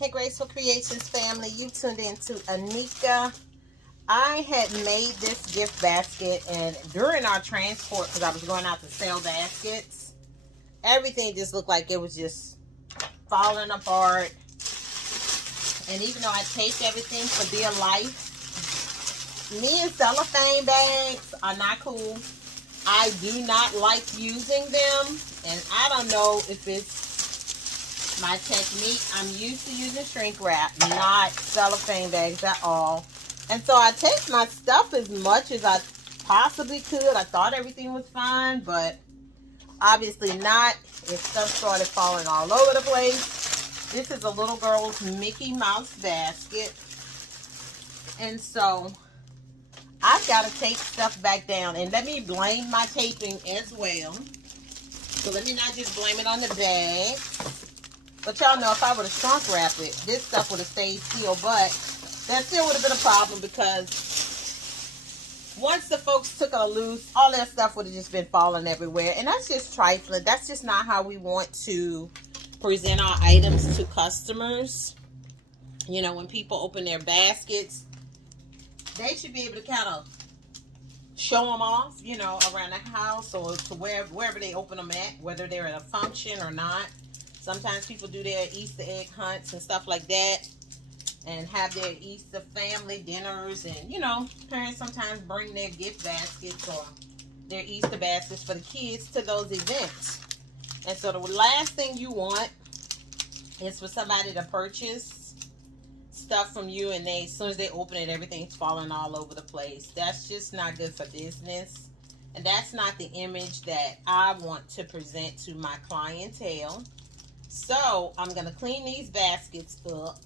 Hey, Graceful Creations family, you tuned into Anika. I had made this gift basket, and during our transport, because I was going out to sell baskets, everything just looked like it was just falling apart. And even though I taped everything for dear life, me and cellophane bags are not cool. I do not like using them, and I don't know if it's my technique. I'm used to using shrink wrap, not cellophane bags at all. And so I taped my stuff as much as I possibly could. I thought everything was fine, but obviously not. If stuff started falling all over the place. This is a little girl's Mickey Mouse basket. And so I've got to tape stuff back down. And let me blame my taping as well. So let me not just blame it on the bag. But y'all know if I would have shrunk wrapped it, this stuff would have stayed sealed. But that still would have been a problem, because once the folks took it loose, all that stuff would have just been falling everywhere. And that's just trifling. That's just not how we want to present our items to customers. You know, when people open their baskets, they should be able to kind of show them off, you know, around the house or to wherever they open them at, whether they're at a function or not. Sometimes people do their Easter egg hunts and stuff like that, and have their Easter family dinners, and you know, parents sometimes bring their gift baskets or their Easter baskets for the kids to those events. And so the last thing you want is for somebody to purchase stuff from you, and as soon as they open it, everything's falling all over the place. That's just not good for business, and that's not the image that I want to present to my clientele. So I'm going to clean these baskets up.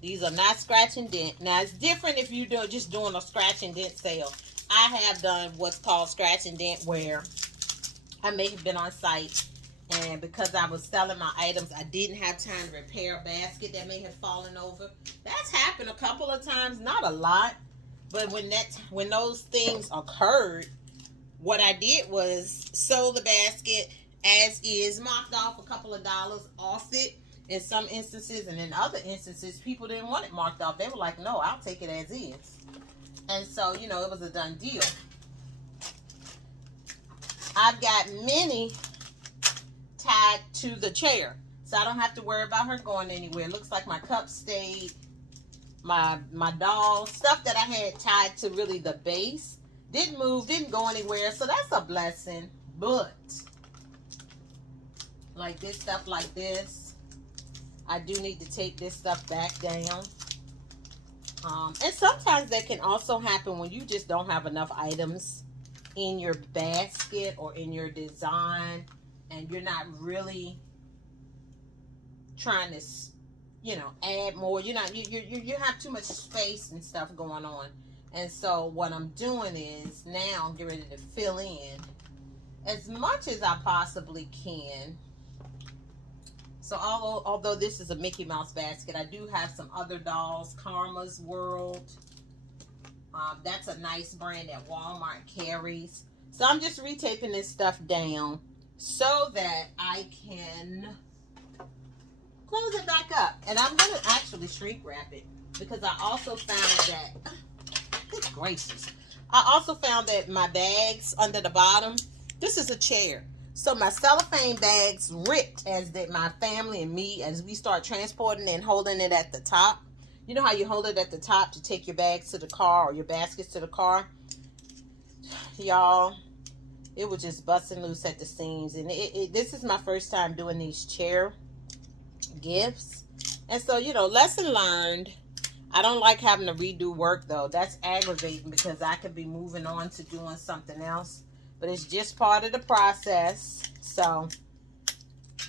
These are not scratch and dent. Now, it's different if you're just doing a scratch and dent sale. I have done what's called scratch and dent, where I may have been on site, and because I was selling my items, I didn't have time to repair a basket that may have fallen over. That's happened a couple of times, not a lot. But when those things occurred, what I did was sew the basket as is, marked off a couple of dollars off it in some instances, and in other instances people didn't want it marked off. They were like, no, I'll take it as is. And so, you know, it was a done deal. I've got Minnie tied to the chair, so I don't have to worry about her going anywhere. It looks like my cup stayed. My doll stuff that I had tied to really the base didn't move, didn't go anywhere, so that's a blessing. But like this stuff like this, I do need to take this stuff back down. And sometimes that can also happen when you just don't have enough items in your basket or in your design, and you're not really trying to, you know, add more. You have too much space and stuff going on. And so what I'm doing is now I'm getting ready to fill in as much as I possibly can. So although this is a Mickey Mouse basket, I do have some other dolls. Karma's World. That's a nice brand that Walmart carries. So I'm just retaping this stuff down so that I can close it back up. And I'm going to actually shrink wrap it, because I also found that, good gracious, I also found that my bags under the bottom, this is a chair. So my cellophane bags ripped, as did my family and me, as we start transporting and holding it at the top. You know how you hold it at the top to take your bags to the car or your baskets to the car? Y'all, it was just busting loose at the seams. And this is my first time doing these chair gifts. And so, you know, lesson learned. I don't like having to redo work, though. That's aggravating, because I could be moving on to doing something else. But it's just part of the process. So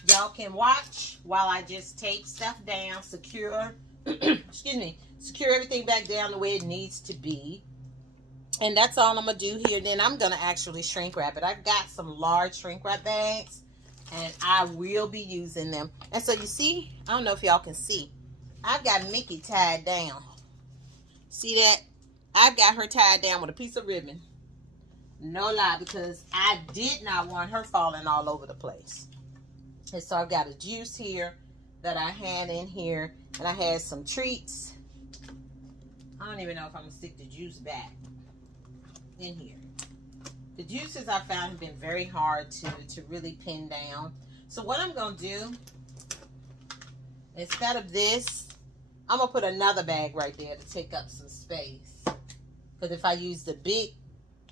y'all can watch while I just tape stuff down, secure, excuse me, secure everything back down the way it needs to be. And that's all I'm going to do here. Then I'm going to actually shrink wrap it. I've got some large shrink wrap bags, and I will be using them. And so you see, I don't know if y'all can see, I've got Mickey tied down. See that? I've got her tied down with a piece of ribbon. No lie, because I did not want her falling all over the place. And so I've got a juice here that I had in here. And I had some treats. I don't even know if I'm going to stick the juice back in here. The juices I found have been very hard to really pin down. So what I'm going to do, instead of this, I'm going to put another bag right there to take up some space. Because if I use the big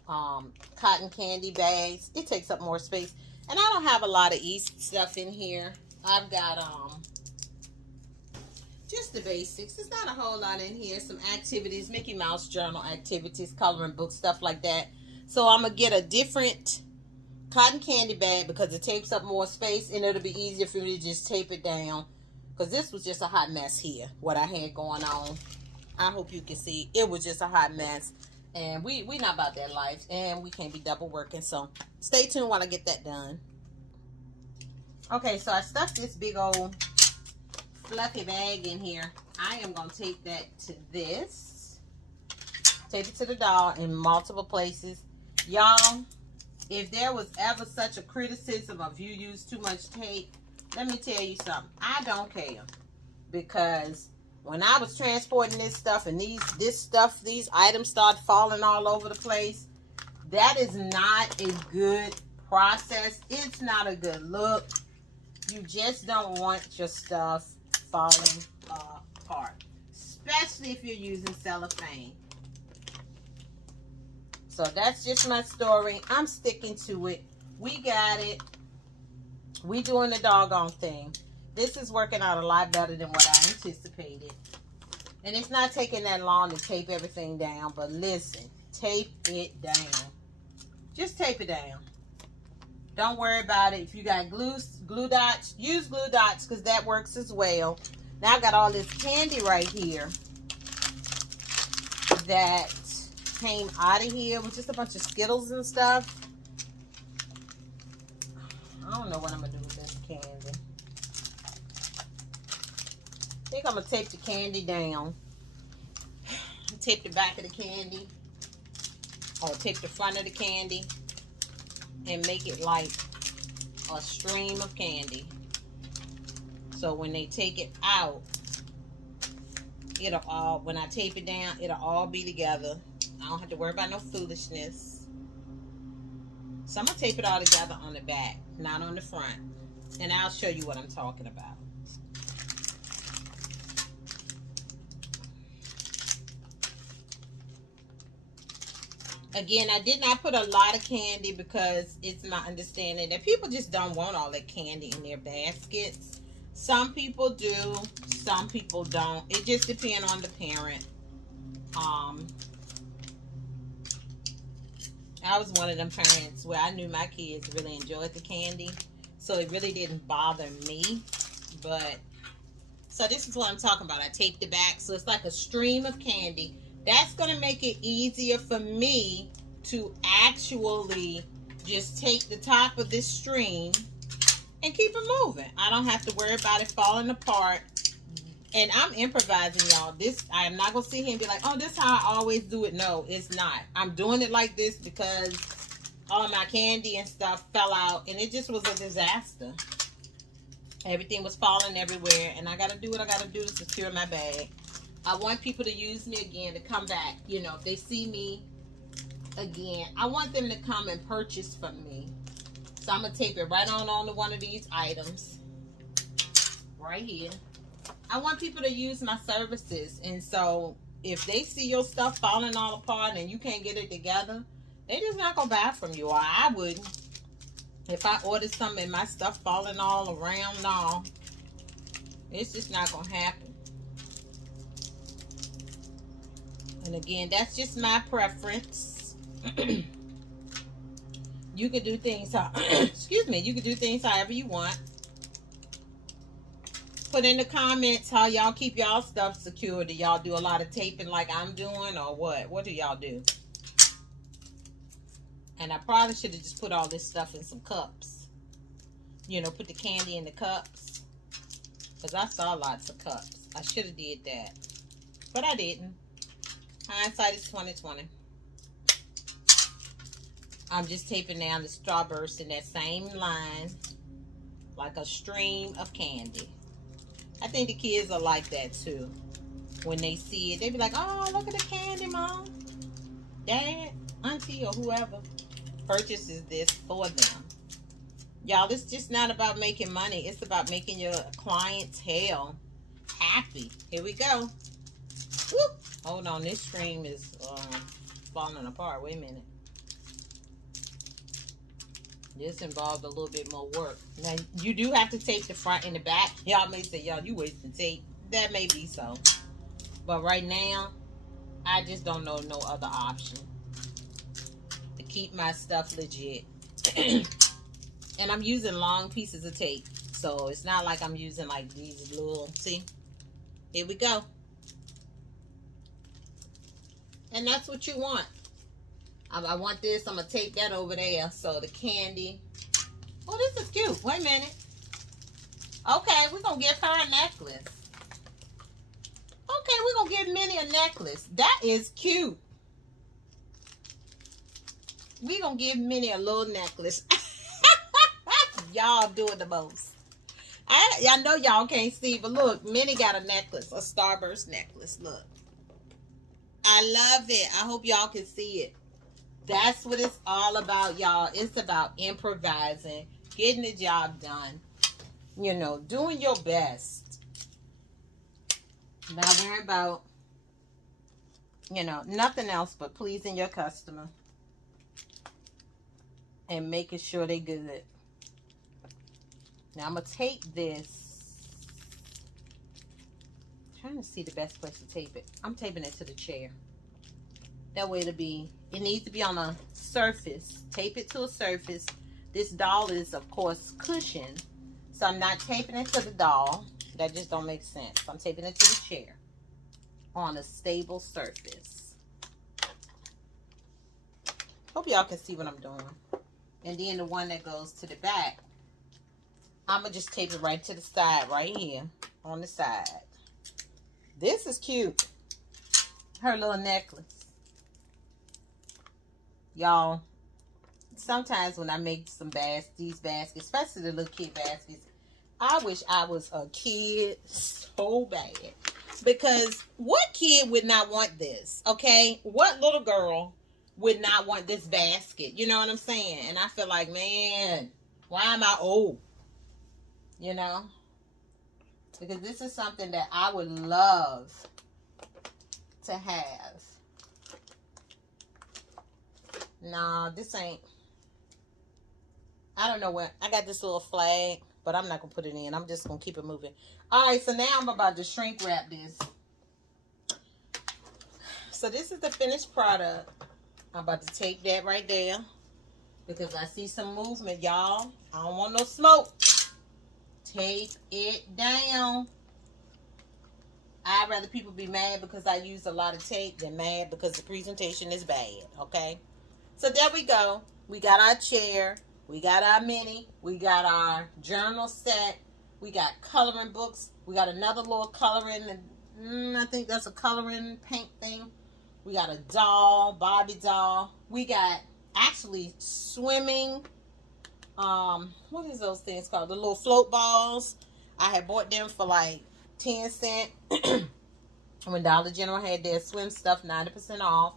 cotton candy bags, it takes up more space. And I don't have a lot of East stuff in here. I've got just the basics. There's not a whole lot in here. Some activities, Mickey Mouse journal activities, coloring books, stuff like that. So I'm going to get a different cotton candy bag because it takes up more space and it'll be easier for me to just tape it down. Because this was just a hot mess here, what I had going on. I hope you can see. It was just a hot mess. And we not about that life. And we can't be double working. So stay tuned while I get that done. Okay, so I stuffed this big old fluffy bag in here. I am going to take that to this. Take it to the doll in multiple places. Y'all, if there was ever such a criticism of you use too much tape, let me tell you something. I don't care. Because when I was transporting this stuff and these items start falling all over the place, that is not a good process. It's not a good look. You just don't want your stuff falling apart, especially if you're using cellophane. So that's just my story. I'm sticking to it. We got it. We doing the doggone thing. This is working out a lot better than what I anticipated. And it's not taking that long to tape everything down. But listen, tape it down. Just tape it down. Don't worry about it. If you got glue dots, use glue dots because that works as well. Now I've got all this candy right here that came out of here with just a bunch of Skittles and stuff. I don't know what I'm going to do with this candy. I think I'm going to tape the candy down. Tape the back of the candy. Or tape the front of the candy. And make it like a stream of candy. So when they take it out, it'll all, when I tape it down, it'll all be together. I don't have to worry about no foolishness. So I'm going to tape it all together on the back, not on the front. And I'll show you what I'm talking about. Again, I did not put a lot of candy because it's my understanding that people just don't want all that candy in their baskets. Some people do, some people don't. It just depends on the parent. I was one of them parents where I knew my kids really enjoyed the candy, so it really didn't bother me. But, so this is what I'm talking about. I taped the back, so it's like a stream of candy. That's going to make it easier for me to actually just take the top of this stream and keep it moving. I don't have to worry about it falling apart. And I'm improvising, y'all. I am not going to sit here and be like, oh, this is how I always do it. No, it's not. I'm doing it like this because all my candy and stuff fell out. And it just was a disaster. Everything was falling everywhere. And I got to do what I got to do to secure my bag. I want people to use me again, to come back. You know, if they see me again, I want them to come and purchase from me. So I'm going to tape it right on to one of these items. Right here. I want people to use my services. And so if they see your stuff falling all apart and you can't get it together, they just not going to buy from you. Or I wouldn't. If I ordered something and my stuff falling all around, no. It's just not going to happen. And again, that's just my preference. You can do things how, excuse me, you can do things however you want. Put in the comments how y'all keep y'all stuff secure. Do y'all do a lot of taping like I'm doing, or what? What do y'all do? And I probably should have just put all this stuff in some cups. You know, put the candy in the cups. Because I saw lots of cups. I should have did that. But I didn't. Hindsight is 20/20. I'm just taping down the Starburst in that same line, like a stream of candy. I think the kids are like that too. When they see it, they be like, oh, look at the candy, Mom. Dad, Auntie, or whoever purchases this for them. Y'all, it's just not about making money. It's about making your clientele happy. Here we go. Woo. Hold on, this stream is falling apart. Wait a minute. This involved a little bit more work. Now, you do have to tape the front and the back. Y'all may say, y'all, you wasting tape. That may be so. But right now, I just don't know no other option to keep my stuff legit. And I'm using long pieces of tape. So it's not like I'm using like these little, see? Here we go. And that's what you want. I want this. I'm going to tape that over there. So the candy. Oh, this is cute. Wait a minute. Okay, we're going to give her a necklace. Okay, we're going to give Minnie a necklace. That is cute. We're going to give Minnie a little necklace. Y'all doing the most. I know y'all can't see, but look, Minnie got a necklace. A Starburst necklace. Look. I love it. I hope y'all can see it. That's what it's all about, y'all. It's about improvising, getting the job done, you know, doing your best. Not worrying about, you know, nothing else but pleasing your customer and making sure they good. Now, I'm going to tape this. I'm trying to see the best place to tape it. I'm taping it to the chair. That way it needs to be on a surface. Tape it to a surface. This doll is, of course, cushioned. So I'm not taping it to the doll. That just don't make sense. I'm taping it to the chair on a stable surface. Hope y'all can see what I'm doing. And then the one that goes to the back, I'm going to just tape it right to the side, right here on the side. This is cute. Her little necklace. Y'all, sometimes when I make these baskets, especially the little kid baskets, I wish I was a kid so bad. Because what kid would not want this, okay? What little girl would not want this basket? You know what I'm saying? And I feel like, man, why am I old? You know? Because this is something that I would love to have. Nah, this ain't. I don't know where. I got this little flag, but I'm not going to put it in. I'm just going to keep it moving. All right, so now I'm about to shrink wrap this. So this is the finished product. I'm about to take that right there because I see some movement, y'all. I don't want no smoke. Tape it down. I'd rather people be mad because I use a lot of tape than mad because the presentation is bad, okay? So there we go. We got our chair. We got our Minnie. We got our journal set. We got coloring books. We got another little coloring. I think that's a coloring paint thing. We got a doll, Barbie doll. We got actually swimming. What is those things called? The little float balls. I had bought them for like 10 cents. When Dollar General had their swim stuff 90% off.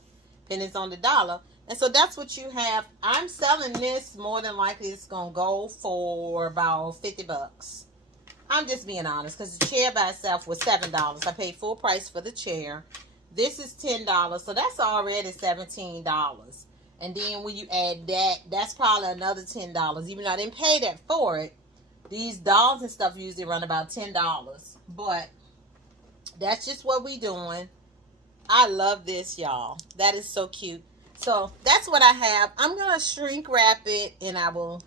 Pennies on the dollar. And so that's what you have. I'm selling this, more than likely it's going to go for about 50 bucks. I'm just being honest because the chair by itself was $7. I paid full price for the chair. This is $10, so that's already $17. And then when you add that, that's probably another $10. Even though I didn't pay that for it, these dolls and stuff usually run about $10. But that's just what we doing. I love this, y'all. That is so cute. So that's what I have. I'm going to shrink wrap it and I will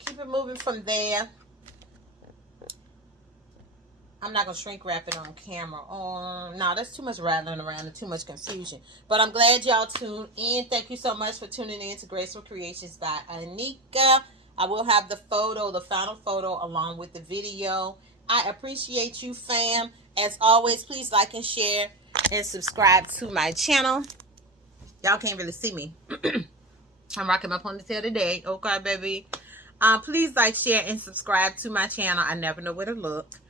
keep it moving from there. I'm not going to shrink wrap it on camera. Oh, no, that's too much rattling around and too much confusion. But I'm glad y'all tuned in. Thank you so much for tuning in to Graceful Creations by Anika. I will have the photo, the final photo, along with the video. I appreciate you, fam. As always, please like and share and subscribe to my channel. Y'all can't really see me. I'm rocking my ponytail today. Okay, baby. Please like, share, and subscribe to my channel. I never know where to look.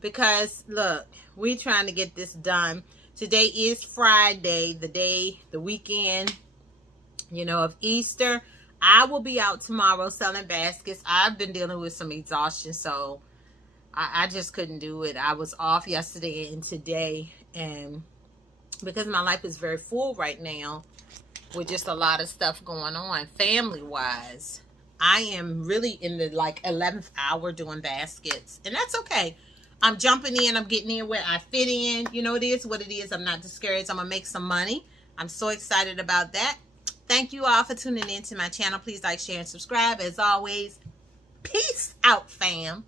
Because look, we're trying to get this done. Today is Friday, the weekend, you know, of Easter. I will be out tomorrow selling baskets. I've been dealing with some exhaustion, so I just couldn't do it. I was off yesterday and today, and because my life is very full right now with just a lot of stuff going on family wise, I am really in the like 11th hour doing baskets, and that's okay. I'm jumping in. I'm getting in where I fit in. You know, it is what it is. I'm not discouraged. I'm gonna make some money. I'm so excited about that. Thank you all for tuning in to my channel. Please like, share, and subscribe. As always, peace out, fam.